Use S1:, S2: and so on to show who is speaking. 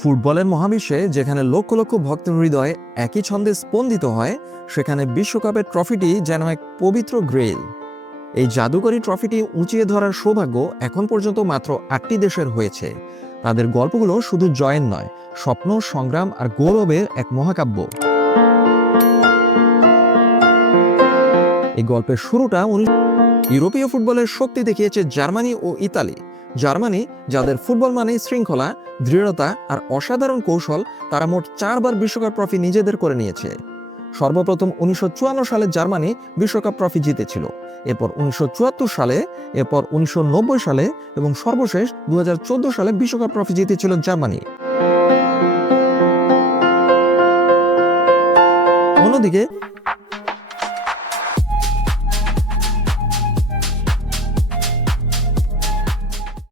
S1: ফুটবলের মহাবিশ্বে যেখানে লক্ষ লক্ষ ভক্তের হৃদয় একই ছন্দে স্পন্দিত হয়, সেখানে বিশ্বকাপের ট্রফিটি যেন এক পবিত্র গ্রেল। এই জাদুকরী ট্রফিটি উঁচিয়ে ধরার সৌভাগ্য এখন পর্যন্ত মাত্র আটটি দেশের হয়েছে। তাদের গল্পগুলো শুধু জয়ের নয়, স্বপ্ন, সংগ্রাম আর গৌরবের এক মহাকাব্য। এই গল্পের শুরুটা ইউরোপীয় ফুটবলের শক্তি দেখিয়েছে জার্মানি ও ইতালি। জার্মানি, যাদের ফুটবল মানে শৃঙ্খলা, দৃঢ়তা আর অসাধারণ কৌশল, তারা মোট চারবার বিশ্বকাপ ট্রফি নিজেদের করে নিয়েছে। সর্বপ্রথম উনিশশো সালে জার্মানি বিশ্বকাপ ট্রফি জিতেছিল। এরপর উনিশশো চুয়াত্তর সালে, এরপর উনিশশো নব্বই সালে এবং সর্বশেষ দু হাজার চোদ্দ সালে বিশ্বকাপ ট্রফি জিতেছিল জার্মানি। অন্যদিকে